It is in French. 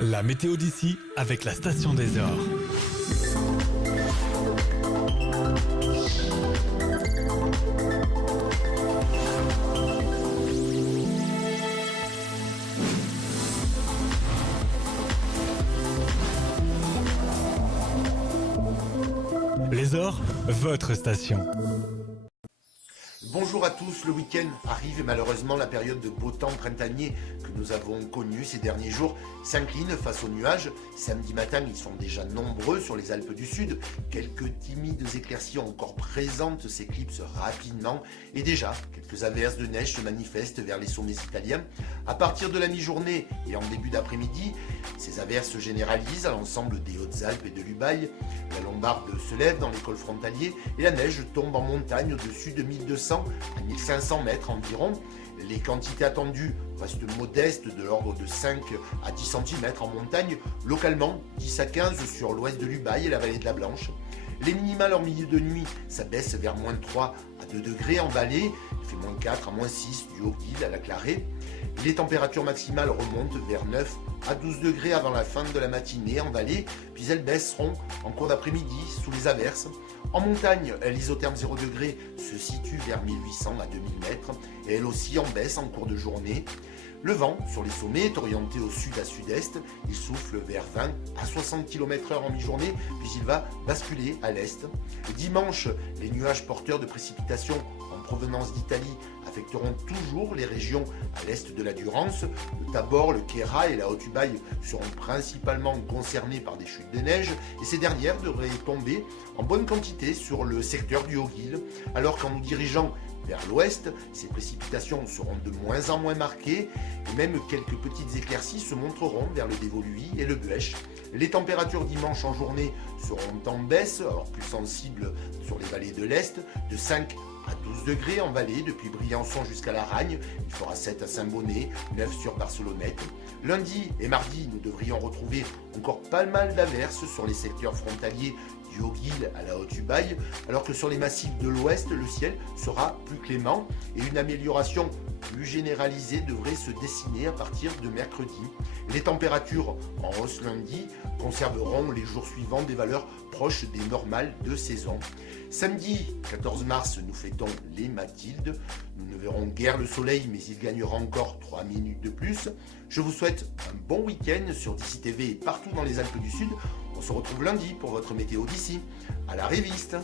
La météo d'ici avec la station des Ors. Les Ors, votre station. Bonjour à tous, le week-end arrive et malheureusement la période de beau temps printanier que nous avons connue ces derniers jours s'incline face aux nuages. Samedi matin, ils sont déjà nombreux sur les Alpes du Sud. Quelques timides éclaircies encore présentes s'éclipsent rapidement et déjà quelques averses de neige se manifestent vers les sommets italiens. À partir de la mi-journée et en début d'après-midi, ces averses se généralisent à l'ensemble des Hautes-Alpes et de l'Ubaye. La Lombarde se lève dans les cols frontaliers et la neige tombe en montagne au-dessus de 1200 à 1500 mètres environ. Les quantités attendues restent modestes, de l'ordre de 5 à 10 cm en montagne, localement 10 à 15 sur l'ouest de l'Ubaye et la vallée de la Blanche. Les minimales en milieu de nuit s'abaissent vers moins 3 à 2 degrés en vallée, il fait moins 4 à moins 6 du Haut-Guil à la Clarée. Les températures maximales remontent vers 9 à 12 degrés avant la fin de la matinée en vallée, puis elles baisseront en cours d'après-midi sous les averses. En montagne, l'isotherme 0 degré se situe vers 1800 à 2000 mètres et elle aussi en baisse en cours de journée. Le vent sur les sommets est orienté au sud à sud-est, il souffle vers 20 à 60 km/h en mi-journée, puis il va basculer à l'est. Dimanche, les nuages porteurs de précipitations en provenance d'Italie affecteront toujours les régions à l'est de la Durance. Le Tabor, le Queyras et la Haute-Ubaye seront principalement concernés par des chutes de neige et ces dernières devraient tomber en bonne quantité sur le secteur du Haut-Guil, alors qu'en nous dirigeant vers l'ouest, ces précipitations seront de moins en moins marquées et même quelques petites éclaircies se montreront vers le Dévoluy et le Buëch. Les températures dimanche en journée seront en baisse, alors plus sensibles sur les vallées de l'Est, de 5 à 12 degrés en vallée, depuis Briançon jusqu'à La Ragne. Il fera 7 à Saint-Bonnet, 9 sur Barcelonnette. Lundi et mardi, nous devrions retrouver encore pas mal d'averses sur les secteurs frontaliers du Haut-Guil à la Haute-Ubaye, alors que sur les massifs de l'Ouest, le ciel sera plus clément et une amélioration plus généralisée devrait se dessiner à partir de mercredi. Les températures en hausse lundi conserveront les jours suivants des valeurs proches des normales de saison. Samedi 14 mars, nous fêtons les Mathildes. Nous ne verrons guère le soleil, mais il gagnera encore 3 minutes de plus. Je vous souhaite un bon week-end sur d'ici TV et partout dans les Alpes du Sud. On se retrouve lundi pour votre météo d'ici. À la réviste.